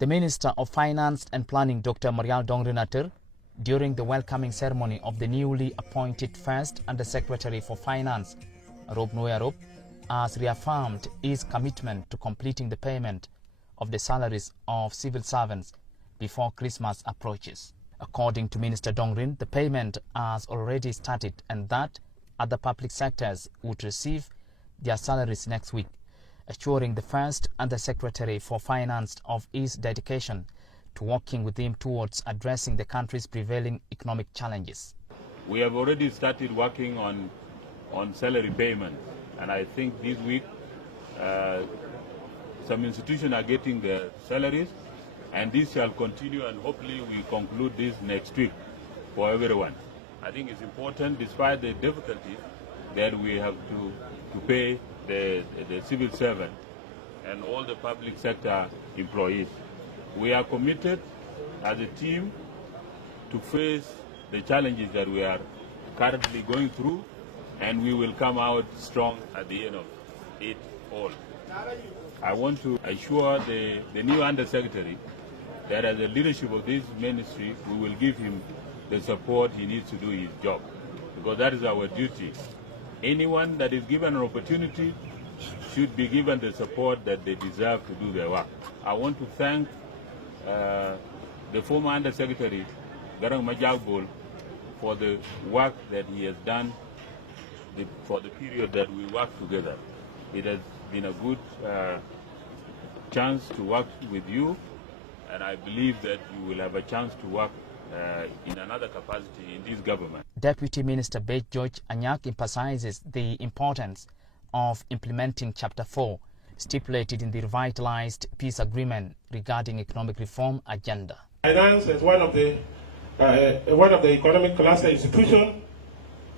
The Minister of Finance and Planning, Dr. Marial Dongrin Ater, during the welcoming ceremony of the newly appointed First Undersecretary for Finance, Arop Nuoi Arop, has reaffirmed his commitment to completing the payment of the salaries of civil servants before Christmas approaches. According to Minister Dongrin, the payment has already started and that other public sectors would receive their salaries next week, assuring the First Undersecretary for Finance of his dedication to working with him towards addressing the country's prevailing economic challenges. We have already started working on salary payment, and I think this week some institutions are getting their salaries, and this shall continue, and hopefully we conclude this next week for everyone. I think it's important, despite the difficulties, that we have to pay the civil servant and all the public sector employees. We are committed as a team to face the challenges that we are currently going through, and we will come out strong at the end of it all. I want to assure the new Undersecretary that as the leadership of this ministry, we will give him the support he needs to do his job, because that is our duty. Anyone that is given an opportunity should be given the support that they deserve to do their work. I want to thank the former Undersecretary, Garang Majak, for the work that he has done for the period that we worked together. It has been a good chance to work with you, and I believe that you will have a chance to work in another capacity in this government. Deputy Minister George Anyak emphasizes the importance of implementing Chapter 4 stipulated in the revitalized peace agreement regarding economic reform agenda. Finance is one of the economic cluster institutions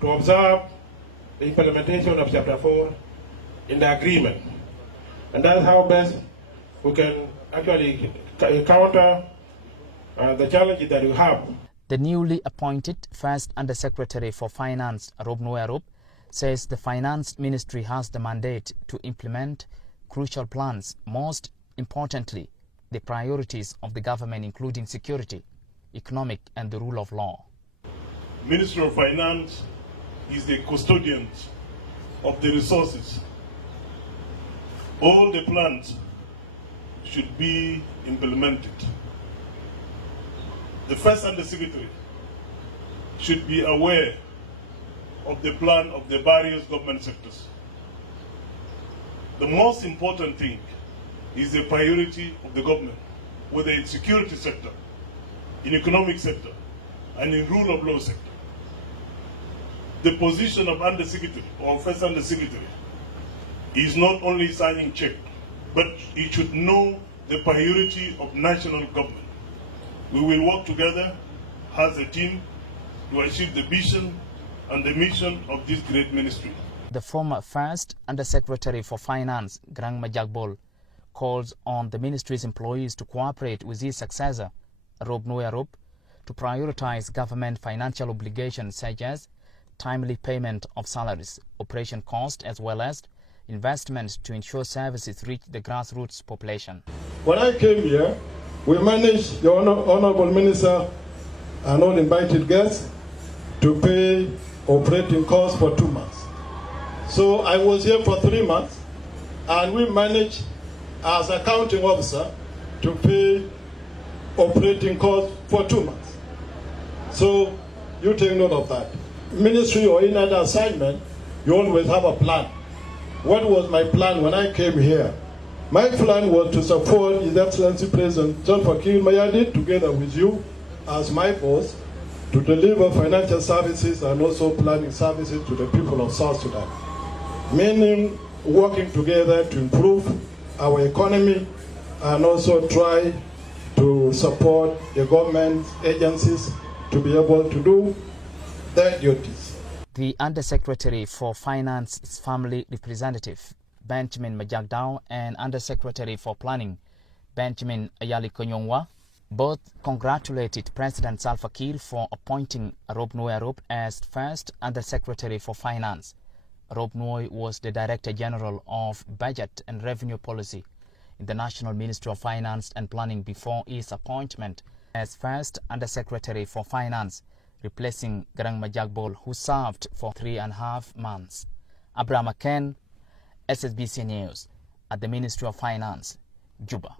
to observe the implementation of Chapter 4 in the agreement, and that's how best we can actually counter the challenges that we have. The newly appointed First Undersecretary for Finance, Arop Nuoi Arop, says the Finance Ministry has the mandate to implement crucial plans, most importantly, the priorities of the government, including security, economic and the rule of law. Ministry of Finance is the custodian of the resources. All the plans should be implemented. The First Undersecretary should be aware of the plan of the various government sectors. The most important thing is the priority of the government, whether it's security sector, in economic sector, and in rule of law sector. The position of Undersecretary or First Undersecretary is not only signing check, but it should know the priority of national government. We will work together as a team to achieve the vision and the mission of this great ministry. The former First Undersecretary for Finance, Garang Majak, calls on the ministry's employees to cooperate with his successor, Arop Nuoi Arop, to prioritize government financial obligations such as timely payment of salaries, operation costs, as well as investments to ensure services reach the grassroots population. When I came here, we managed, the Honorable Minister and all invited guests, to pay operating costs for 2 months. So I was here for 3 months, and we managed, as accounting officer, to pay operating costs for 2 months. So you take note of that. Ministry or in other assignment, you always have a plan. What was my plan when I came here? My plan was to support His Excellency President Salva together with you as my boss, to deliver financial services and also planning services to the people of South Sudan. Meaning working together to improve our economy and also try to support the government agencies to be able to do their duties. The Undersecretary for Finance's family representative, Benjamin Majak, and Undersecretary for Planning, Benjamin Ayali Konyongwa, both congratulated President Salva Kiir for appointing Arop Nuoi Arop as First Undersecretary for Finance. Arop Nuoi was the Director General of Budget and Revenue Policy in the National Ministry of Finance and Planning before his appointment as First Undersecretary for Finance, replacing Garang Majak, who served for 3.5 months. Aken, SSBC News, at the Ministry of Finance, Juba.